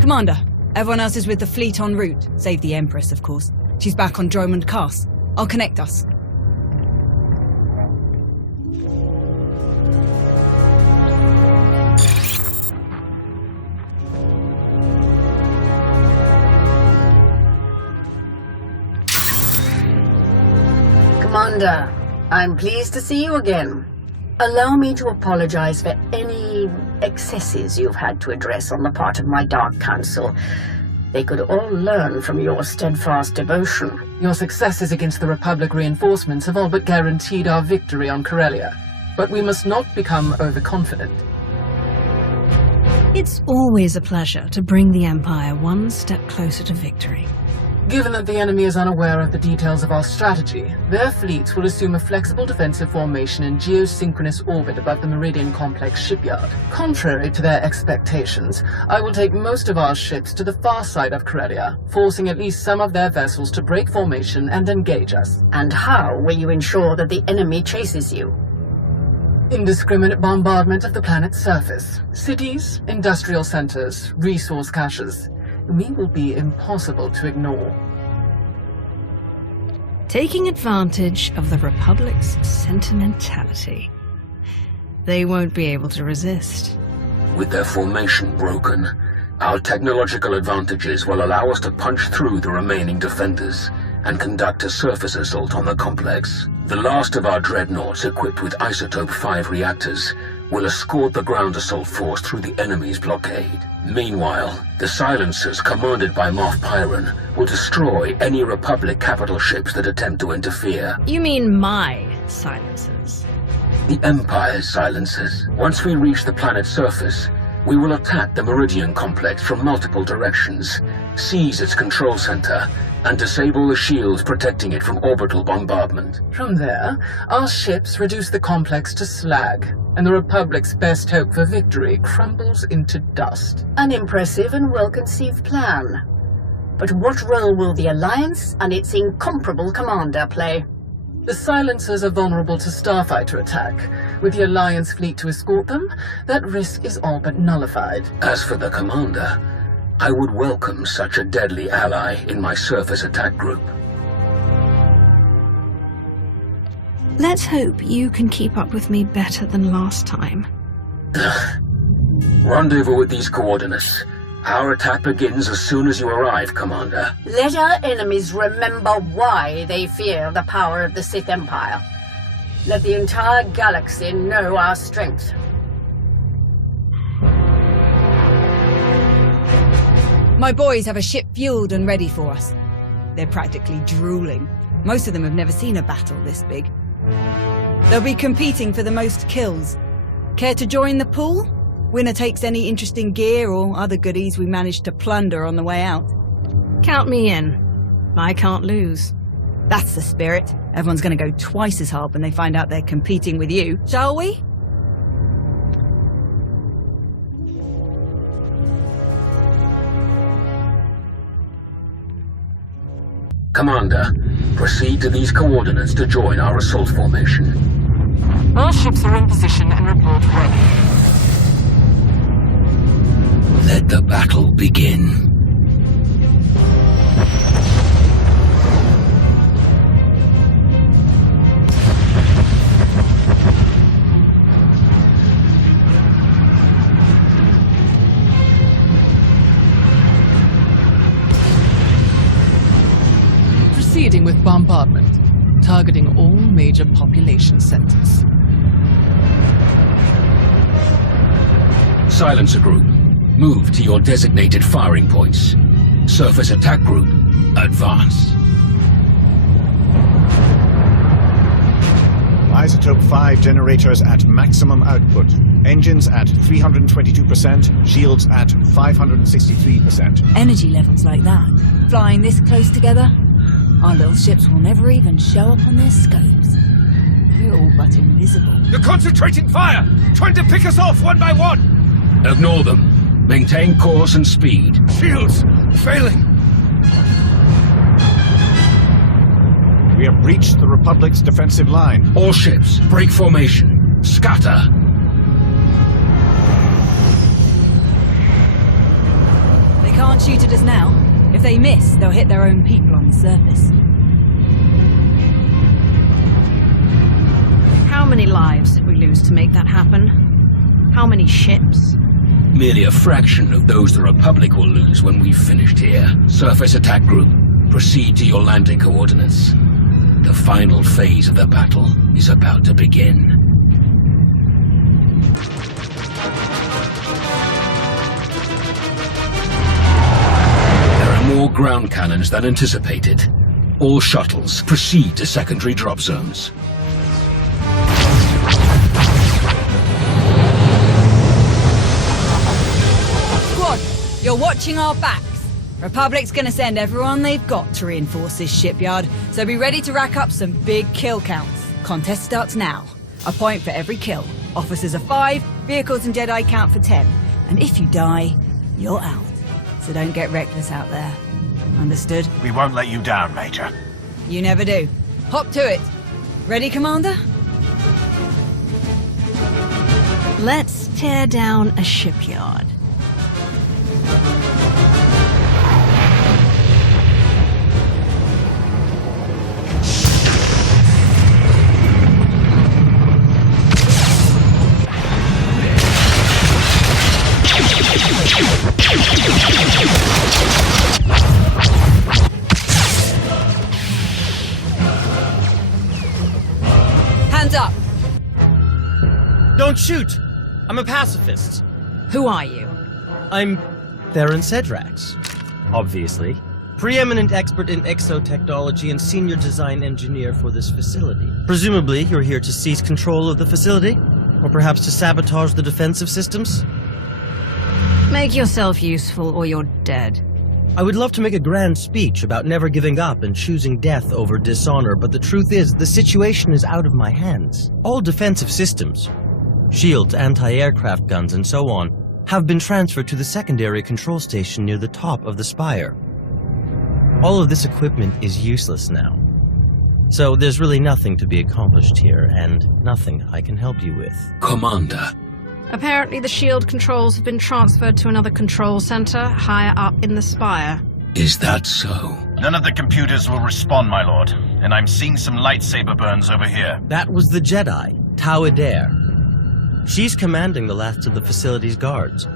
Commander, everyone else is with the fleet en route, save the Empress, of course. She's back on Dromund Cass. I'll connect us. Commander, I'm pleased to see you again. Allow me to apologize for any excesses you've had to address on the part of my Dark Council. They could all learn from your steadfast devotion. Your successes against the Republic reinforcements have all but guaranteed our victory on Corellia. But we must not become overconfident. It's always a pleasure to bring the Empire one step closer to victory. Given that the enemy is unaware of the details of our strategy, their fleets will assume a flexible defensive formation in geosynchronous orbit above the Meridian Complex shipyard. Contrary to their expectations, I will take most of our ships to the far side of Corellia, forcing at least some of their vessels to break formation and engage us. And how will you ensure that the enemy chases you? Indiscriminate bombardment of the planet's surface. Cities, industrial centers, resource caches. We will be impossible to ignore. Taking advantage of the Republic's sentimentality. They won't be able to resist. With their formation broken, our technological advantages will allow us to punch through the remaining defenders and conduct a surface assault on the complex. The last of our dreadnoughts equipped with Isotope 5 reactors will escort the ground assault force through the enemy's blockade. Meanwhile, the silencers commanded by Moff Pyron will destroy any Republic capital ships that attempt to interfere. You mean my silencers? The Empire's silencers. Once we reach the planet's surface, we will attack the Meridian Complex from multiple directions, seize its control center, and disable the shields protecting it from orbital bombardment. From there, our ships reduce the complex to slag, and the Republic's best hope for victory crumbles into dust. An impressive and well-conceived plan. But what role will the Alliance and its incomparable commander play? The silencers are vulnerable to starfighter attack. With the Alliance fleet to escort them, that risk is all but nullified. As for the commander, I would welcome such a deadly ally in my surface attack group. Let's hope you can keep up with me better than last time. Rendezvous with these coordinates. Our attack begins as soon as you arrive, Commander. Let our enemies remember why they fear the power of the Sith Empire. Let the entire galaxy know our strength. My boys have a ship fueled and ready for us. They're practically drooling. Most of them have never seen a battle this big. They'll be competing for the most kills. Care to join the pool? Winner takes any interesting gear or other goodies we managed to plunder on the way out. Count me in. I can't lose. That's the spirit. Everyone's going to go twice as hard when they find out they're competing with you, shall we? Commander, proceed to these coordinates to join our assault formation. All ships are in position and report ready. Let the battle begin. Proceeding with bombardment, targeting all major population centers. Silencer Group, move to your designated firing points. Surface Attack Group, advance. Isotope 5 generators at maximum output. Engines at 322%, shields at 563%. Energy levels like that, flying this close together, our little ships will never even show up on their scopes. We're all but invisible. They're concentrating fire! Trying to pick us off one by one! Ignore them. Maintain course and speed. Shields! Failing! We have breached the Republic's defensive line. All ships, break formation. Scatter. They can't shoot at us now. If they miss, they'll hit their own people on the surface. How many lives did we lose to make that happen? How many ships? Merely a fraction of those the Republic will lose when we've finished here. Surface attack group, proceed to your landing coordinates. The final phase of the battle is about to begin. There are more ground cannons than anticipated. All shuttles proceed to secondary drop zones. Squad, you're watching our backs. Republic's gonna send everyone they've got to reinforce this shipyard, so be ready to rack up some big kill counts. Contest starts now. A point for every kill. Officers are 5, vehicles and Jedi count for 10. And if you die, you're out. So don't get reckless out there. Understood? We won't let you down, Major. You never do. Hop to it. Ready, Commander? Let's tear down a shipyard. Hands up! Don't shoot! I'm a pacifist. Who are you? I'm Theron Cedrax, obviously. Preeminent expert in exotechnology and senior design engineer for this facility. Presumably, you're here to seize control of the facility? Or perhaps to sabotage the defensive systems? Make yourself useful or you're dead. I would love to make a grand speech about never giving up and choosing death over dishonor, but the truth is, the situation is out of my hands. All defensive systems, shields, anti-aircraft guns, and so on, have been transferred to the secondary control station near the top of the spire. All of this equipment is useless now. So there's really nothing to be accomplished here, and nothing I can help you with. Commander. Apparently the shield controls have been transferred to another control center higher up in the spire. Is that so? None of the computers will respond, my lord, and I'm seeing some lightsaber burns over here. That was the Jedi, Tau Adair. She's commanding the last of the facility's guards.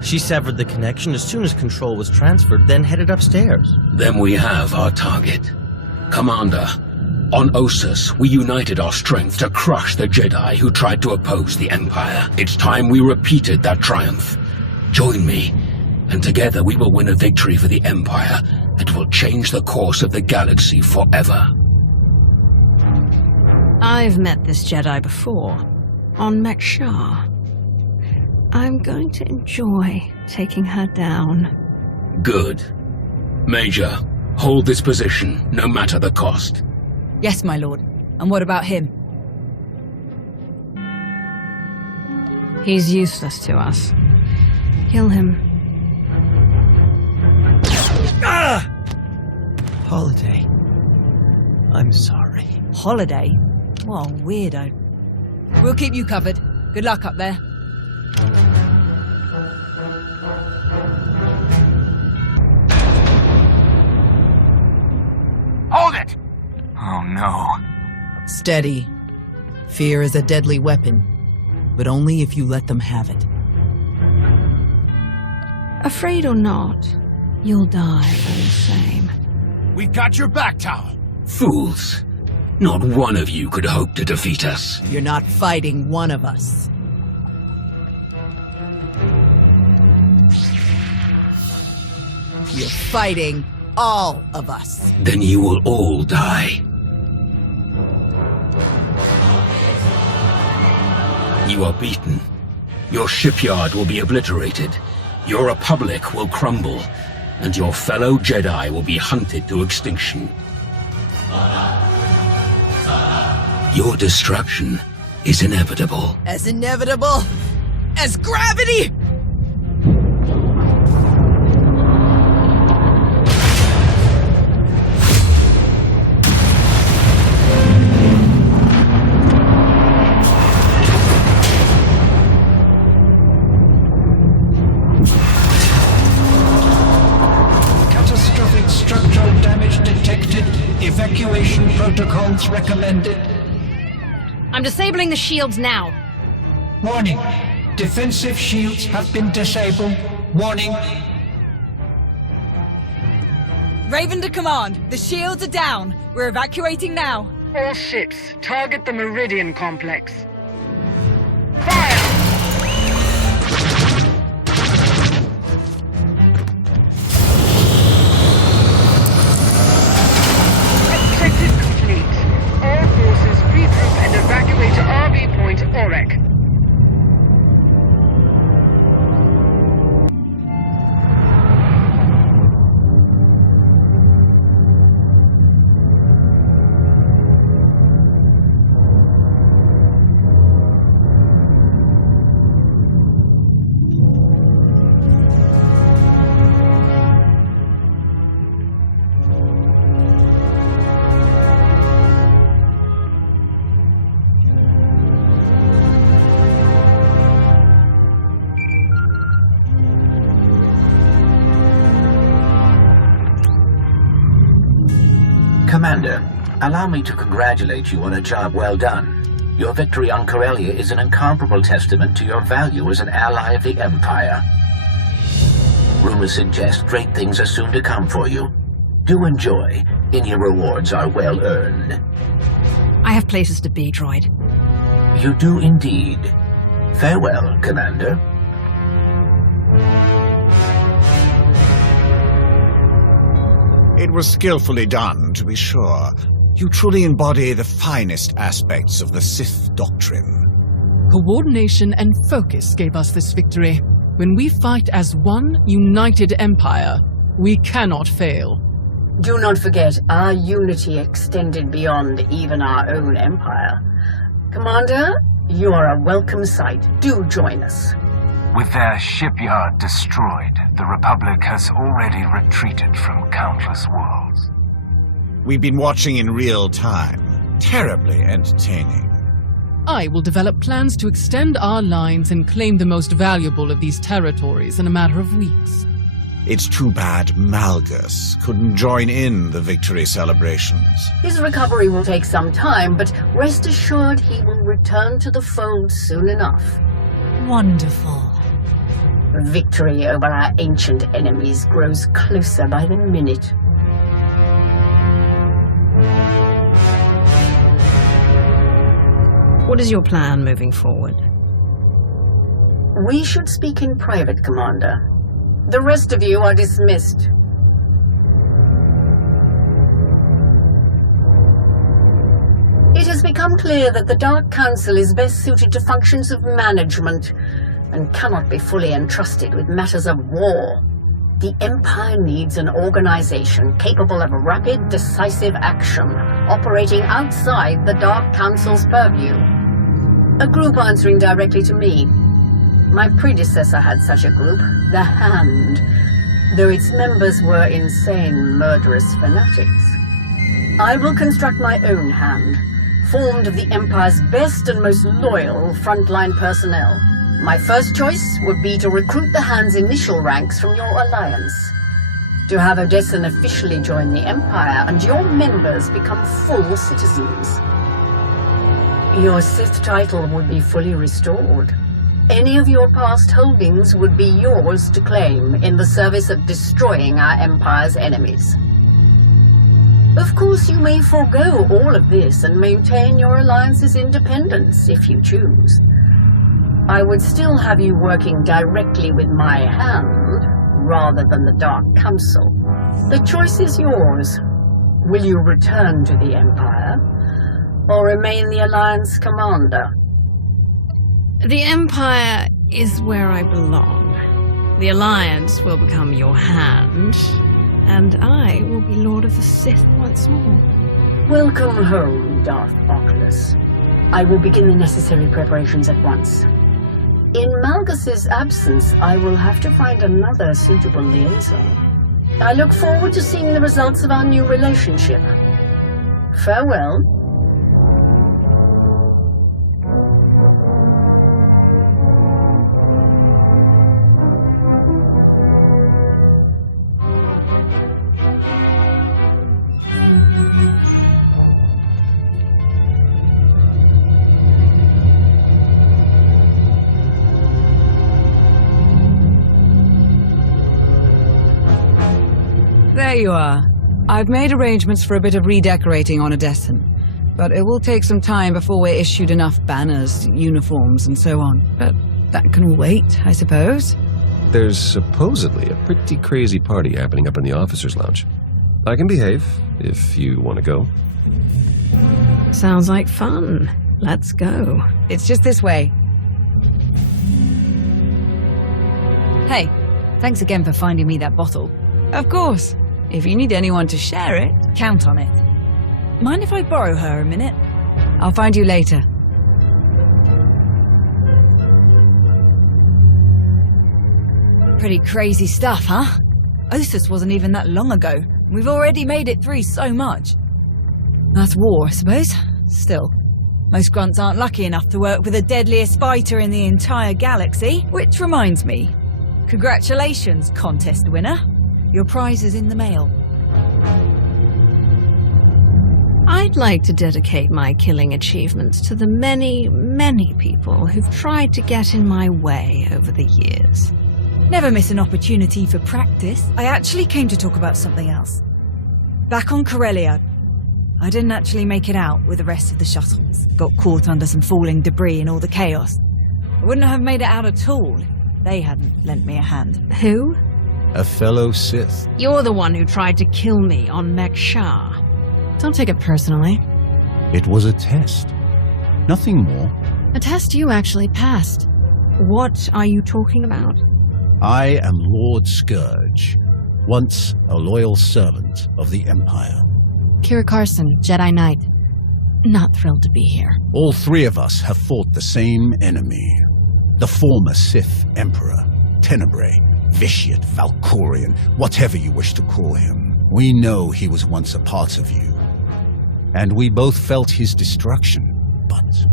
She severed the connection as soon as control was transferred, then headed upstairs. Then we have our target. Commander, on Ossus, we united our strength to crush the Jedi who tried to oppose the Empire. It's time we repeated that triumph. Join me, and together we will win a victory for the Empire that will change the course of the galaxy forever. I've met this Jedi before, on Mekshar. I'm going to enjoy taking her down. Good. Major, hold this position, no matter the cost. Yes, my lord. And what about him? He's useless to us. Kill him. Ah! Holiday. I'm sorry. Holiday? What a weirdo. We'll keep you covered. Good luck up there. Hold it! Oh no. Steady. Fear is a deadly weapon, but only if you let them have it. Afraid or not, you'll die all the same. We've got your back, Tau. Fools. Not one of you could hope to defeat us. You're not fighting one of us. You're fighting all of us. Then you will all die. You are beaten. Your shipyard will be obliterated. Your republic will crumble. And your fellow Jedi will be hunted to extinction. Your destruction is inevitable. As inevitable as gravity! once recommended. I'm disabling the shields now. Warning. Defensive shields have been disabled. Warning. Raven to command. The shields are down. We're evacuating now. All ships, target the meridian complex. Fire! Objective complete. All forces regroup and evacuate to RV Point Orek. Commander, allow me to congratulate you on a job well done. Your victory on Corellia is an incomparable testament to your value as an ally of the Empire. Rumors suggest great things are soon to come for you. Do enjoy, and your rewards are well earned. I have places to be, droid. You do indeed. Farewell, Commander. It was skillfully done, to be sure. You truly embody the finest aspects of the Sith doctrine. Coordination and focus gave us this victory. When we fight as one united empire, we cannot fail. Do not forget, our unity extended beyond even our own empire. Commander, you are a welcome sight. Do join us. With their shipyard destroyed, the Republic has already retreated from countless worlds. We've been watching in real time. Terribly entertaining. I will develop plans to extend our lines and claim the most valuable of these territories in a matter of weeks. It's too bad Malgus couldn't join in the victory celebrations. His recovery will take some time, but rest assured he will return to the fold soon enough. Wonderful. Victory over our ancient enemies grows closer by the minute. What is your plan moving forward? We should speak in private, Commander. The rest of you are dismissed. It has become clear that the Dark Council is best suited to functions of management and cannot be fully entrusted with matters of war. The Empire needs an organization capable of rapid, decisive action, operating outside the Dark Council's purview. A group answering directly to me. My predecessor had such a group, the Hand, though its members were insane, murderous fanatics. I will construct my own Hand, formed of the Empire's best and most loyal frontline personnel. My first choice would be to recruit the Hand's initial ranks from your alliance, to have Odessen officially join the Empire and your members become full citizens. Your Sith title would be fully restored. Any of your past holdings would be yours to claim in the service of destroying our Empire's enemies. Of course, you may forego all of this and maintain your alliance's independence if you choose. I would still have you working directly with my Hand, rather than the Dark Council. The choice is yours. Will you return to the Empire, or remain the Alliance commander? The Empire is where I belong. The Alliance will become your Hand, and I will be Lord of the Sith once more. Welcome home, Darth Oculus. I will begin the necessary preparations at once. In Malgus's absence, I will have to find another suitable liaison. I look forward to seeing the results of our new relationship. Farewell. There you are. I've made arrangements for a bit of redecorating on Odessen, but it will take some time before we're issued enough banners, uniforms, and so on. But that can all wait, I suppose. There's supposedly a pretty crazy party happening up in the officers' lounge. I can behave, if you want to go. Sounds like fun. Let's go. It's just this way. Hey, thanks again for finding me that bottle. Of course. If you need anyone to share it, count on it. Mind if I borrow her a minute? I'll find you later. Pretty crazy stuff, huh? Ossus wasn't even that long ago. We've already made it through so much. That's war, I suppose. Still, most grunts aren't lucky enough to work with the deadliest fighter in the entire galaxy. Which reminds me, congratulations, contest winner. Your prize is in the mail. I'd like to dedicate my killing achievements to the many, many people who've tried to get in my way over the years. Never miss an opportunity for practice. I actually came to talk about something else. Back on Corellia, I didn't actually make it out with the rest of the shuttles. Got caught under some falling debris and all the chaos. I wouldn't have made it out at all if they hadn't lent me a hand. Who? A fellow Sith. You're the one who tried to kill me on Mek-Shah. Don't take it personally. It was a test. Nothing more. A test you actually passed. What are you talking about? I am Lord Scourge, once a loyal servant of the Empire. Kira Carson, Jedi Knight. Not thrilled to be here. All three of us have fought the same enemy. The former Sith Emperor, Tenebrae, Vitiate, Valkorian, whatever you wish to call him. We know he was once a part of you. And we both felt his destruction, but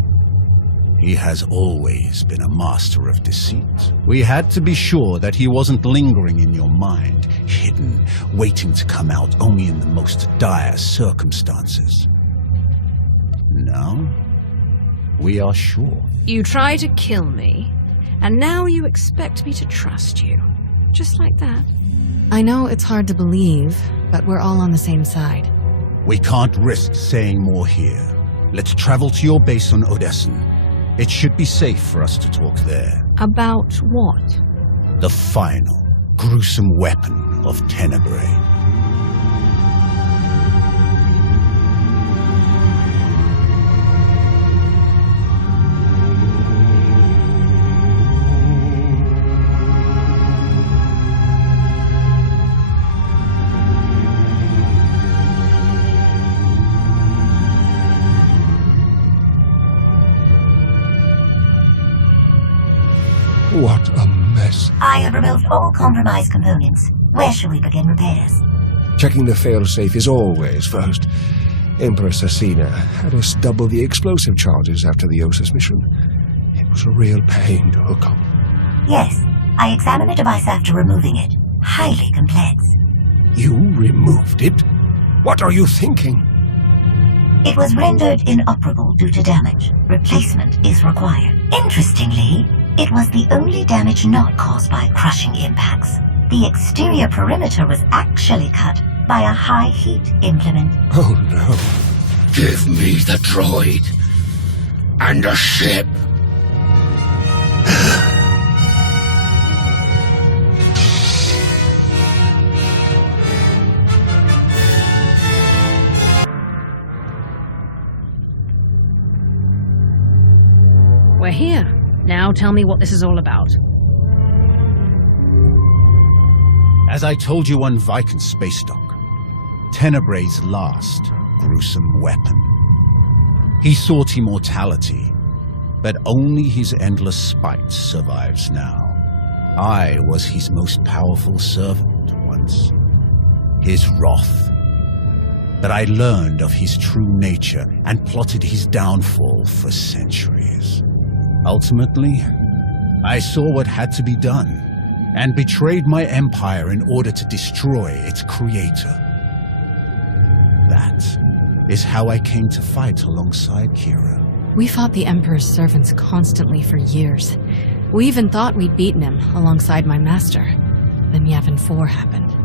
he has always been a master of deceit. We had to be sure that he wasn't lingering in your mind, hidden, waiting to come out only in the most dire circumstances. Now, we are sure. You try to kill me, and now you expect me to trust you. Just like that. I know it's hard to believe, but we're all on the same side. We can't risk saying more here. Let's travel to your base on Odessen. It should be safe for us to talk there. About what? The final, gruesome weapon of Tenebrae. What a mess. I have removed all compromised components. Where shall we begin repairs? Checking the failsafe is always first. Empress Asina had us double the explosive charges after the Ossus mission. It was a real pain to hook up. Yes, I examined the device after removing it. Highly complex. You removed it? What are you thinking? It was rendered inoperable due to damage. Replacement is required. Interestingly, it was the only damage not caused by crushing impacts. The exterior perimeter was actually cut by a high-heat implement. Oh no. Give me the droid. And a ship. We're here. Now tell me what this is all about. As I told you on Viken Space Dock, Tenebrae's last gruesome weapon. He sought immortality, but only his endless spite survives now. I was his most powerful servant once, his wrath. But I learned of his true nature and plotted his downfall for centuries. Ultimately, I saw what had to be done and betrayed my empire in order to destroy its creator. That is how I came to fight alongside Kira. We fought the Emperor's servants constantly for years. We even thought we'd beaten him alongside my master. Then Yavin 4 happened.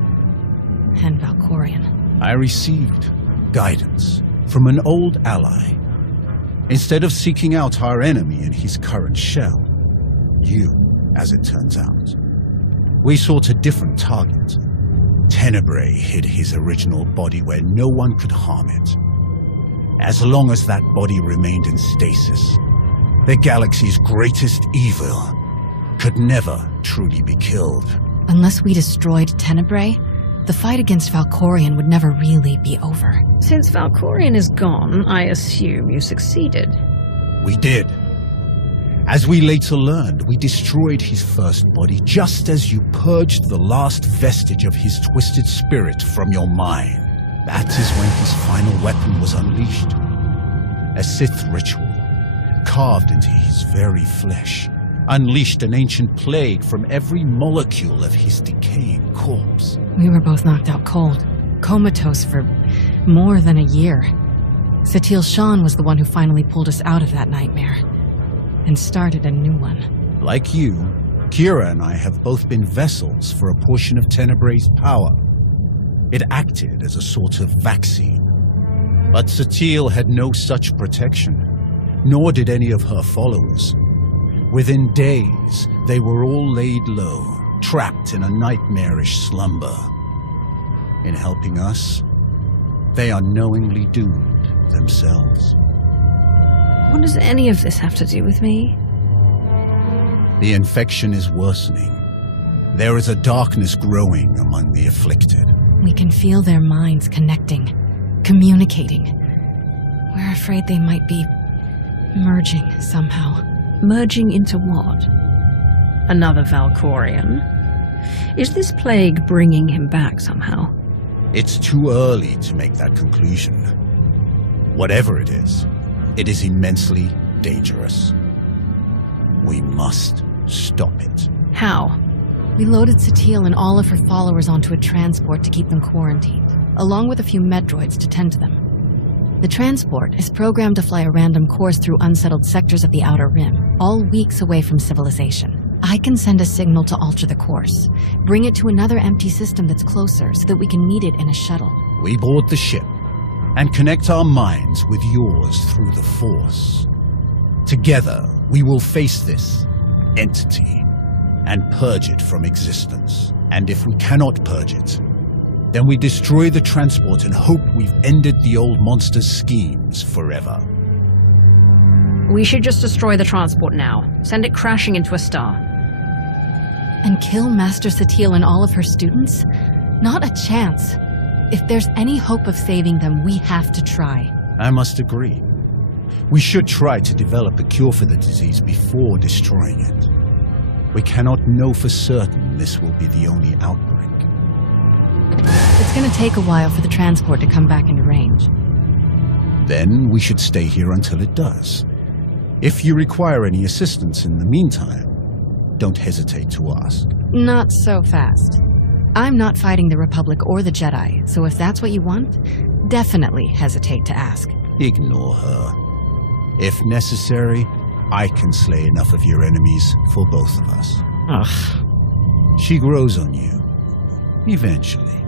and Valkorion. I received guidance from an old ally. Instead of seeking out our enemy in his current shell, you, as it turns out, we sought a different target. Tenebrae hid his original body where no one could harm it. As long as that body remained in stasis, the galaxy's greatest evil could never truly be killed. Unless we destroyed Tenebrae, the fight against Valkorion would never really be over. Since Valkorion is gone, I assume you succeeded. We did. As we later learned, we destroyed his first body just as you purged the last vestige of his twisted spirit from your mind. That is when his final weapon was unleashed. A Sith ritual, carved into his very flesh, unleashed an ancient plague from every molecule of his decaying corpse. We were both knocked out cold, comatose for more than a year. Satil Shan was the one who finally pulled us out of that nightmare and started a new one. Like you, Kira and I have both been vessels for a portion of Tenebrae's power. It acted as a sort of vaccine. But Satil had no such protection, nor did any of her followers. Within days, they were all laid low, trapped in a nightmarish slumber. In helping us, they are knowingly doomed themselves. What does any of this have to do with me? The infection is worsening. There is a darkness growing among the afflicted. We can feel their minds connecting, communicating. We're afraid they might be merging somehow. Merging into what? Another Valkorion? Is this plague bringing him back somehow? It's too early to make that conclusion. Whatever it is immensely dangerous. We must stop it. How? We loaded Satil and all of her followers onto a transport to keep them quarantined, along with a few medroids to tend to them. The transport is programmed to fly a random course through unsettled sectors of the Outer Rim, all weeks away from civilization. I can send a signal to alter the course, bring it to another empty system that's closer so that we can meet it in a shuttle. We board the ship and connect our minds with yours through the Force. Together, we will face this entity and purge it from existence. And if we cannot purge it, then we destroy the transport and hope we've ended the old monster's schemes forever. We should just destroy the transport now. Send it crashing into a star. And kill Master Satil and all of her students? Not a chance. If there's any hope of saving them, we have to try. I must agree. We should try to develop a cure for the disease before destroying it. We cannot know for certain this will be the only outbreak. It's going to take a while for the transport to come back into range. Then we should stay here until it does. If you require any assistance in the meantime, don't hesitate to ask. Not so fast. I'm not fighting the Republic or the Jedi, so if that's what you want, definitely hesitate to ask. Ignore her. If necessary, I can slay enough of your enemies for both of us. Ugh. She grows on you. Eventually.